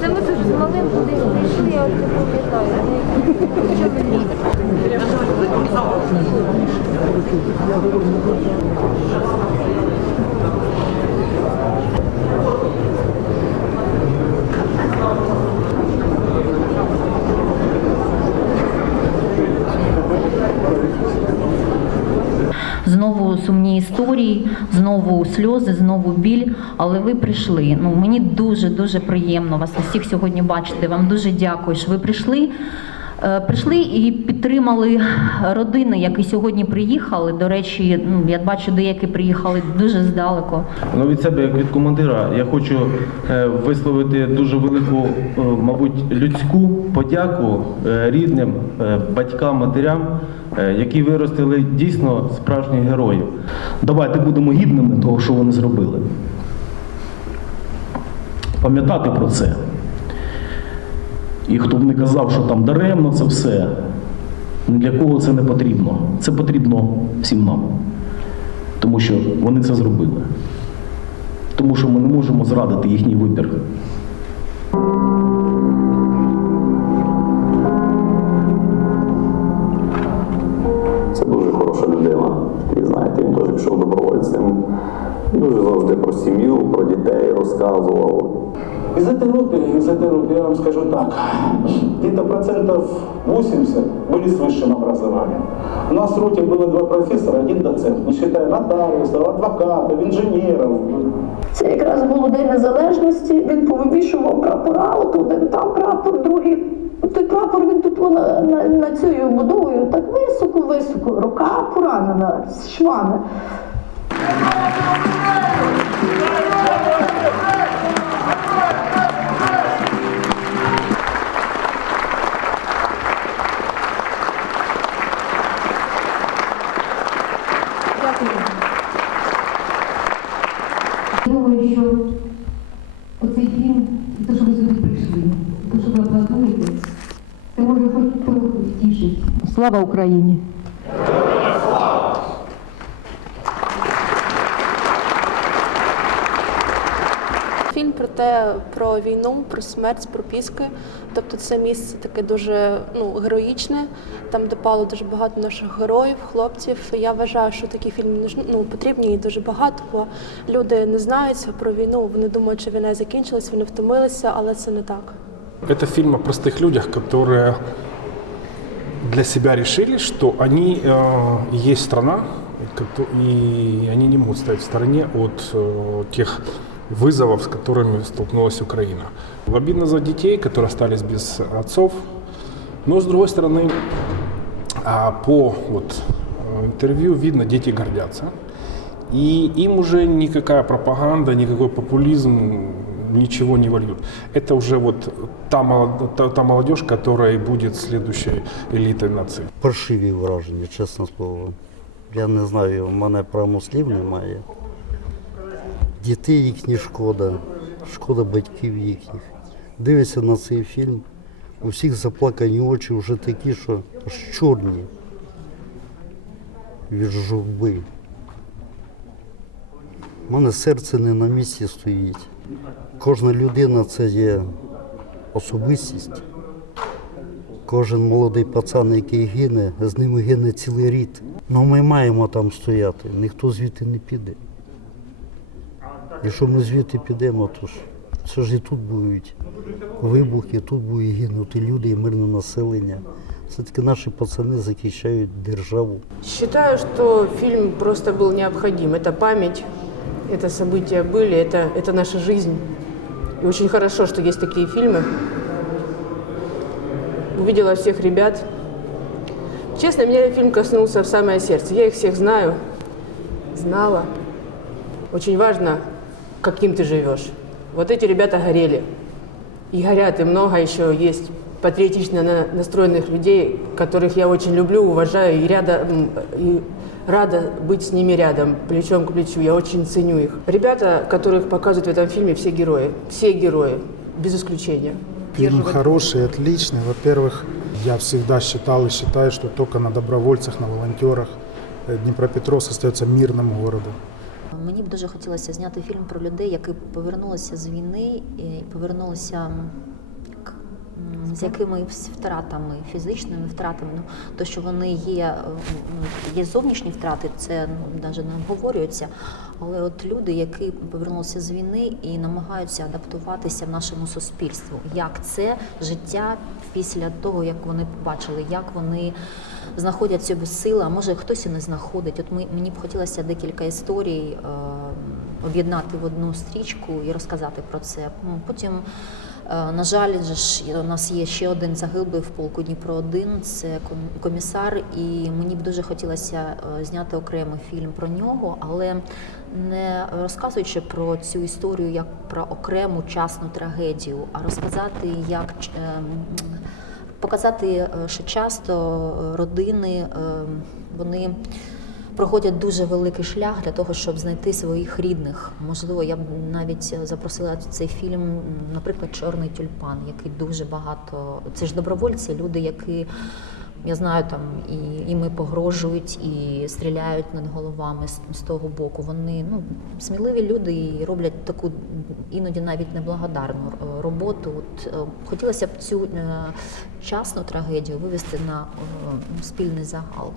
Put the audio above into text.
Це ми тут з малим кудись прийшли, я не пам'ятаю. Що мені? Сумні історії, знову сльози, знову біль. Але ви прийшли. Ну мені дуже дуже приємно вас усіх сьогодні бачити. Вам дуже дякую, що ви прийшли. Е, Прийшли і підтримали родини, які сьогодні приїхали. До речі, ну я бачу, деякі приїхали дуже здалеку. Ну, від себе, як від командира, я хочу е, висловити дуже велику, е, мабуть, людську подяку рідним, батькам, матерям, які виростили дійсно справжніх героїв. Давайте будемо гідними того, що вони зробили. Пам'ятати про це. І хто б не казав, що там даремно це все, ні для кого це не потрібно. Це потрібно всім нам. Тому що вони це зробили. Тому що ми не можемо зрадити їхній вибір. Це дуже хороша людина. І знаєте, він теж пішов добровольцем. Дуже завжди про сім'ю, про дітей розказував. Из этой роты, из этой роты, я вам скажу так, где-то процентов 80 были с высшим образованием. У нас в роте было два профессора, один доцент, не считая нотариусов, адвокатов, инженеров. Це якраз було День Незалежності. Він повивішував прапора, от один там прапор, другий. Той прапор він тут вона на, на цією будовою так високо-високо, рука поранена з швами. Слава Україні! Фільм про те, про війну, про смерть, про піски. Тобто це місце таке дуже ну, героїчне, там де пало дуже багато наших героїв, хлопців. Я вважаю, що такі фільми нужны- ну, потрібні і дуже багато, бо люди не знають про війну. Вони думають, що війна закінчилась, вони втомилися, але це не так. Это фильм о простых людях, которые для себя решили, что они э, есть страна, и они не могут стоять в стороне от э, тех вызовов, с которыми столкнулась Украина. Обидно за детей, которые остались без отцов, но с другой стороны, а, по вот, интервью видно, дети гордятся. И им уже никакая пропаганда, никакой популизм ничего не вольют. Это уже вот та, молод- та, та молодежь, которая и будет следующей элитой нации. паршиві враження, чесне слово. Я не знаю, в мене прямо слів немає. Дітей їхні шкода, шкода батьків їхніх. Дивишся на цей фільм, у всіх заплакані очі вже такі, що аж чорні від журби. У мене серце не на місці стоїть. Кожна людина це є особистість. Кожен молодий пацан, який гине, з ними гине цілий рід. Ну ми маємо там стояти, ніхто звідти не піде. Якщо ми звідти підемо, то ж це ж і тут будуть вибухи, тут будуть гинути люди і мирне населення. Все-таки наші пацани захищають державу. Считаю, что фильм просто был необходим. Это память, это события были, это, это наша жизнь. И очень хорошо, что есть такие фильмы. Увидела всех ребят. Честно, меня фильм коснулся в самое сердце. Я их всех знаю, знала. Очень важно, каким ты живешь. Вот эти ребята горели. И горят, и много еще есть патриотично на- настроенных людей, которых я очень люблю, уважаю и, рядом, и рада быть с ними рядом, плечом к плечу. Я очень ценю их. Ребята, которых показывают в этом фильме, все герои. Все герои, без исключения. Фильм хороший, отличный. Во-первых, Я всегда считал и считаю, что только на добровольцах, на волонтерах э, Днепропетровск остается мирным городом. Мені б дуже хотілося зняти фільм про людей, які повернулися з війни і повернулися м, як, м, з якимись втратами, фізичними втратами. Ну, то, що вони є, є зовнішні втрати, це ну, навіть не обговорюється. Але от люди, які повернулися з війни і намагаються адаптуватися в нашому суспільству, як це життя після того, як вони побачили, як вони знаходять собі сили, а може хтось і не знаходить. От ми, мені б хотілося декілька історій е, об'єднати в одну стрічку і розказати про це. Ну, Потім, на жаль, ж у нас є ще один загиблий в полку Дніпро 1 це ком- комісар, і мені б дуже хотілося е, зняти окремий фільм про нього, але не розказуючи про цю історію як про окрему частну трагедію, а розказати як. ем, показати, е, що часто е, родини е, вони проходять дуже великий шлях для того, щоб знайти своїх рідних. Можливо, я б навіть запросила цей фільм, наприклад, Чорний тюльпан, який дуже багато. Це ж добровольці, люди, які. Я знаю, там і і ми погрожують, і стріляють над головами з, з того боку. Вони ну сміливі люди і роблять таку іноді навіть неблагодарну е, роботу. От е, хотілося б цю е, частну трагедію вивести на е, спільний загал.